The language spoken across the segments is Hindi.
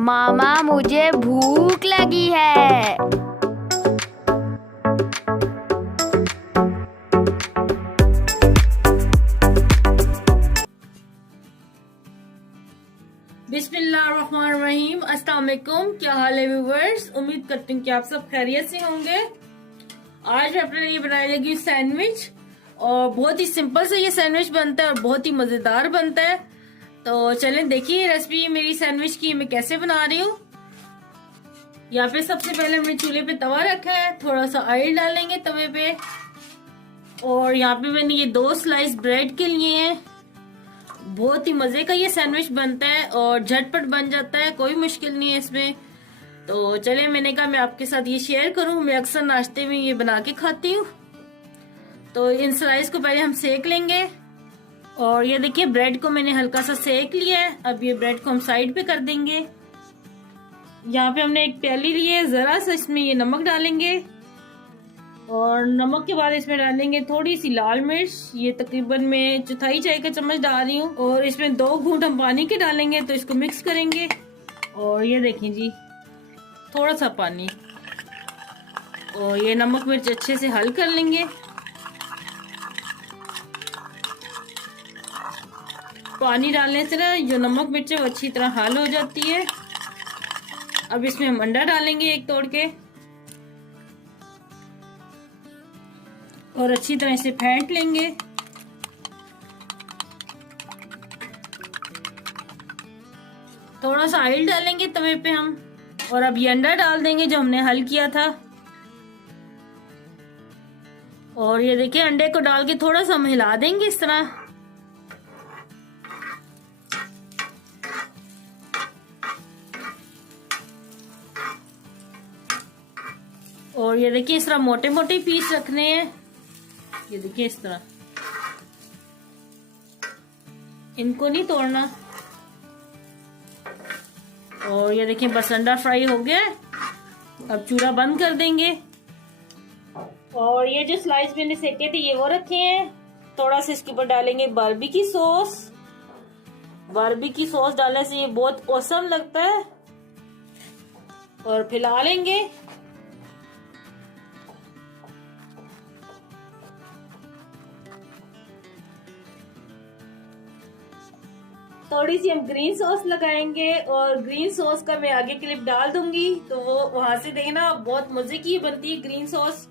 मामा मुझे भूख लगी है। बिस्मिल्लाहिर्रहमानिर्रहीम। अस्सलाम वालेकुम। क्या हाल है व्यूवर्स? उम्मीद करती हूँ कि आप सब खैरियत से होंगे। आज मैं अपने लिए बनाने लगी सैंडविच और बहुत ही सिंपल से ये सैंडविच बनता है और बहुत ही मजेदार बनता है। तो चलें देखिए रेसिपी मेरी सैंडविच की मैं कैसे बना रही हूँ। यहाँ पे सबसे पहले हमने चूल्हे पे तवा रखा है, थोड़ा सा ऑयल डालेंगे तवे पे और यहाँ पे मैंने ये 2 स्लाइस ब्रेड के लिए हैं। बहुत ही मजे का ये सैंडविच बनता है और झटपट बन जाता है, कोई मुश्किल नहीं है इसमें। तो चले मैंने कहा मैं आपके साथ ये शेयर करूं, मैं अक्सर नाश्ते में ये बना के खाती हूँ। तो इन स्लाइस को पहले हम सेक लेंगे और ये देखिए ब्रेड को मैंने हल्का सा सेक लिया है। अब ये ब्रेड को हम साइड पे कर देंगे। यहाँ पे हमने एक प्याली ली है, जरा सा इसमें ये नमक डालेंगे और नमक के बाद इसमें डालेंगे थोड़ी सी लाल मिर्च। ये तकरीबन मैं चौथाई चाय का चम्मच डाल रही हूँ और इसमें 2 घूंट हम पानी के डालेंगे। तो इसको मिक्स करेंगे और ये देखें जी थोड़ा सा पानी और ये नमक मिर्च अच्छे से हल कर लेंगे। पानी डालने से ना जो नमक मिर्च है वो अच्छी तरह हल हो जाती है। अब इसमें हम अंडा डालेंगे एक तोड़ के और अच्छी तरह से फेंट लेंगे। थोड़ा सा ऑयल डालेंगे तवे पे हम और अब ये अंडा डाल देंगे जो हमने हल किया था। और ये देखिए अंडे को डाल के थोड़ा सा हम हिला देंगे इस तरह। और ये देखिए इस तरह मोटे मोटे पीस रखने हैं। ये देखिए इस तरह, इनको नहीं तोड़ना। और ये देखिए बस अंडा फ्राई हो गया है। अब चूल्हा बंद कर देंगे और ये जो स्लाइस मैंने सेके थे ये वो रखे हैं। थोड़ा सा इसके ऊपर डालेंगे बारबेक्यू सॉस। बारबेक्यू सॉस डालने से ये बहुत औसम लगता है और फैला लेंगे। थोड़ी सी हम ग्रीन सॉस लगाएंगे और ग्रीन सॉस का मैं आगे क्लिप डाल दूंगी तो वो वहां से देखना, बहुत मजे की बनती है ग्रीन सॉस।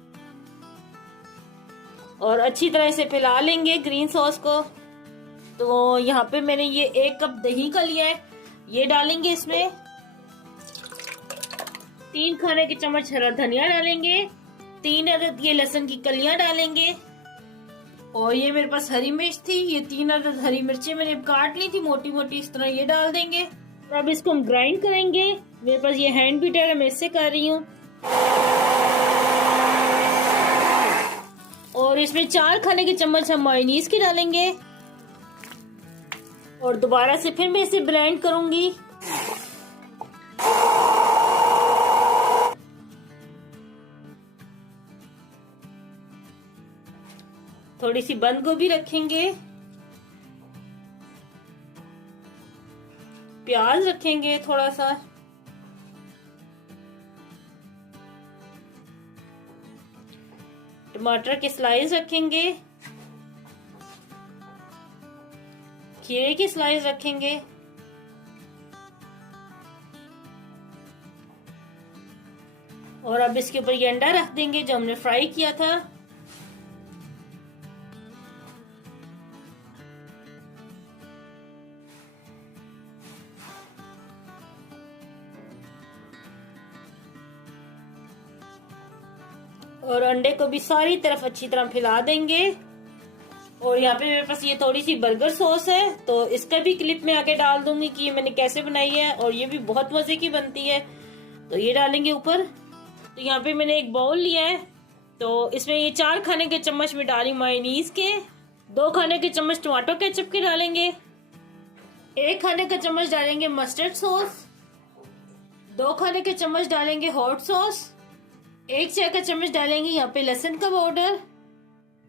और अच्छी तरह से फैला लेंगे ग्रीन सॉस को। तो यहाँ पे मैंने ये 1 कप दही का लिया है, ये डालेंगे इसमें। 3 खाने के चम्मच हरा धनिया डालेंगे। 3 अदद ये लहसुन की कलियां डालेंगे और ये मेरे पास हरी मिर्च थी, ये 3 अदद हरी मिर्चें मैंने काट ली थी मोटी मोटी, इस तरह ये डाल देंगे। और अब इसको हम ग्राइंड करेंगे। मेरे पास ये हैंड बीटर है, मैं इससे कर रही हूँ। और इसमें 4 खाने के चम्मच हम मायोनीज के डालेंगे और दोबारा से फिर मैं इसे ब्लेंड करूंगी। थोड़ी सी बंद गोभी रखेंगे, प्याज रखेंगे थोड़ा सा, टमाटर के स्लाइस रखेंगे, खीरे के स्लाइस रखेंगे और अब इसके ऊपर ये अंडा रख देंगे जो हमने फ्राई किया था। और अंडे को भी सारी तरफ अच्छी तरह फैला देंगे। और यहाँ पे मेरे पास ये थोड़ी सी बर्गर सॉस है तो इसका भी क्लिप में आगे डाल दूंगी कि ये मैंने कैसे बनाई है और ये भी बहुत मजे की बनती है। तो ये डालेंगे ऊपर। तो यहाँ पे मैंने एक बाउल लिया है तो इसमें ये 4 खाने के चम्मच में डाली मायोनीज के, 2 खाने के चम्मच टमाटो केचप के डालेंगे, 1 खाने का चम्मच डालेंगे मस्टर्ड सॉस, 2 खाने के चम्मच डालेंगे हॉट सॉस, 1 चाय का चम्मच डालेंगे यहाँ पे लहसुन का पाउडर,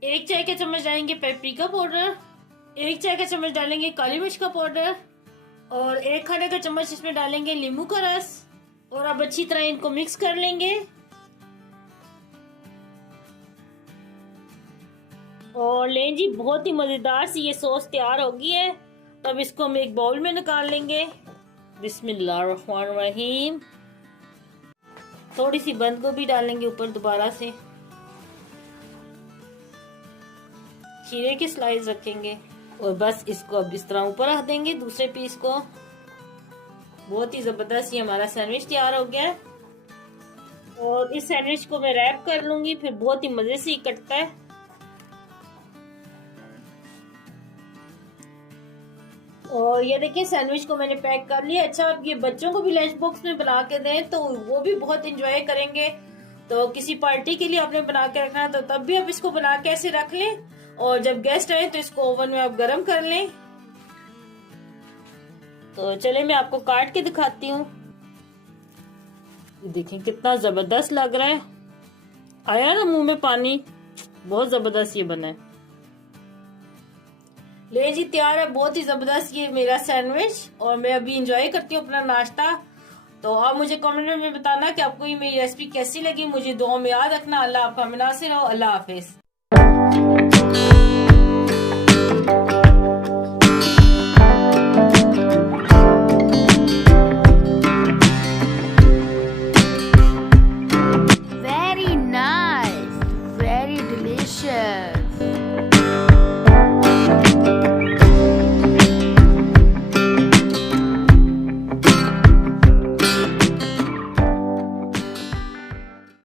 1 चाय का चम्मच डालेंगे पेपरिका पाउडर, 1 चाय का चम्मच डालेंगे काली मिर्च का पाउडर, और 1 खाने का चम्मच इसमें डालेंगे नींबू का रस और अब अच्छी तरह इनको मिक्स कर लेंगे। और लें जी, बहुत ही मजेदार सी ये सॉस तैयार हो गई है। तब इसको हम एक बाउल में निकाल लेंगे। बिस्मिल्लाहिर्रहमानिर्रहीम। थोड़ी सी बंद गोभी डालेंगे ऊपर दोबारा से, खीरे के स्लाइस रखेंगे और बस इसको अब इस तरह ऊपर रख देंगे दूसरे पीस को। बहुत ही जबरदस्त ये हमारा सैंडविच तैयार हो गया है। और इस सैंडविच को मैं रैप कर लूंगी, फिर बहुत ही मजे से कटता है। और ये देखिए सैंडविच को मैंने पैक कर लिया। अच्छा, आप ये बच्चों को भी लंच बॉक्स में बना के दें तो वो भी बहुत एंजॉय करेंगे। तो किसी पार्टी के लिए आपने बना के रखना है तो तब भी आप इसको बना के ऐसे रख लें और जब गेस्ट आए तो इसको ओवन में आप गर्म कर लें। तो चले मैं आपको काट के दिखाती हूँ। देखें कितना जबरदस्त लग रहा है, आया ना मुंह में पानी, बहुत जबरदस्त ये बना है। ले जी, तैयार है बहुत ही जबरदस्त ये मेरा सैंडविच और मैं अभी इंजॉय करती हूँ अपना नाश्ता। तो आप मुझे कमेंट में बताना कि आपको ये मेरी रेसिपी कैसी लगी। मुझे दुआ में याद रखना। अल्लाह आपका मुनासिर हो। अल्लाह हाफिज। Very nice, very delicious.